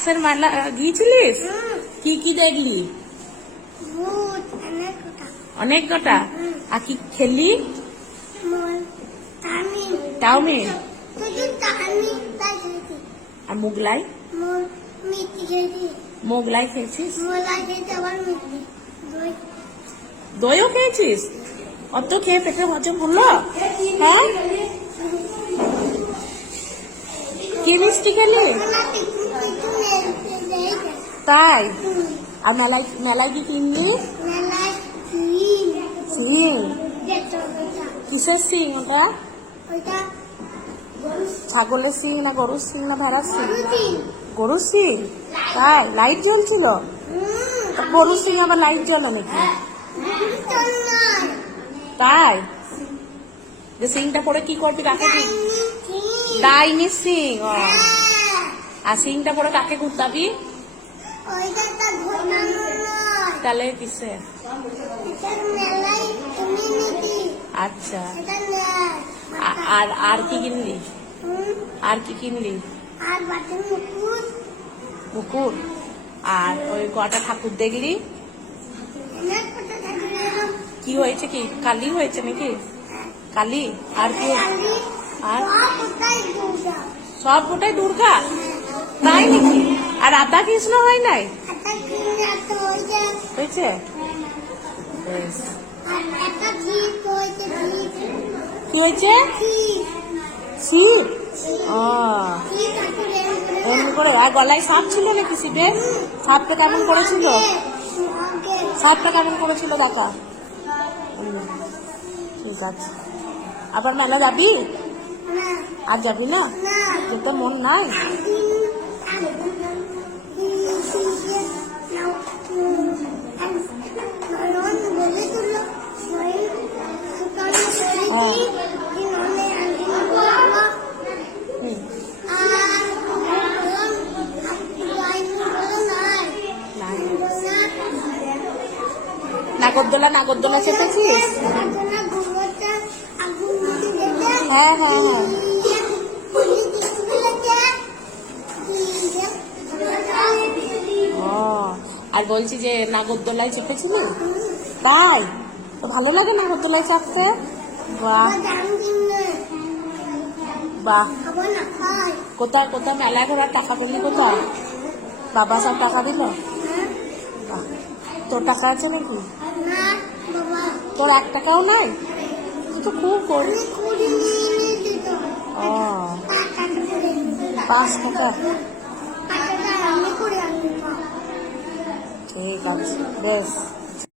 রাসের মেলা গিয়েছিলিস? কি কি দেখলি? অনেক কটা। আর কি খেলি? চাউমিন। আর মোগলাই? মোগলাই খেয়েছিস? দইও খেয়েছিস? অত খেয়ে পেটে হজম হলো? হ্যাঁ, কি মিষ্টি খেলি? তাই? আর মেলায় মেলায় কি কিনলি? সিং? কিসের সিং ওটা? ছাগলের সিং না গরুর সিং না ভেড়ার সিং? গরুর সিং। তাই? লাইট জ্বলছিল? গরুর সিং আবার লাইট জ্বলে নাকি? তাই? যে সিংটা পরে কি করবি? কাকে ডাইনি সিং? আর সিংটা পরে কাকে ঘুরতাবি? তাহলে কিসে? আচ্ছা, আর আর কি কিনলি? আর কি কিনলি? মুকুট। আর ওই কটা ঠাকুর দেখলি? কি হয়েছে? কি কালী হয়েছে নাকি? কালী। আর কি? আর সব গোটাই দুর্গা? তাই নাকি? আর রাধা কৃষ্ণ হয় নাই? হয়েছে। কি হয়েছে? শিব। ও এমনি করে। আর গলায় সাপ ছিল নাকি শিবের? সাপটা কেমন করেছিল? সাপটা কেমন করেছিল দেখা? ঠিক আছে। আবার মেলা যাবি? আর যাবি না? যেতে মন নাই? নাগরদোলা নাগরদোলা চেপেছিস? হ্যাঁ হ্যাঁ হ্যাঁ। ও, আর বলছি যে নাগরদোলায় চেপেছিলি? তাই? তো ভালো লাগে নাগরদোলায় চাপতে? বাহ বাহ। কোথায় কোথায় মেলায় ঘোরার টাকা পেলি কোথায়? বাবা সব টাকা দিল? বাহ। তোর টাকা আছে নাকি? তোর 1 টাকাও নাই? তুই তো খুব গরিব। ও, 5 টাকা। ঠিক আছে, বেশ।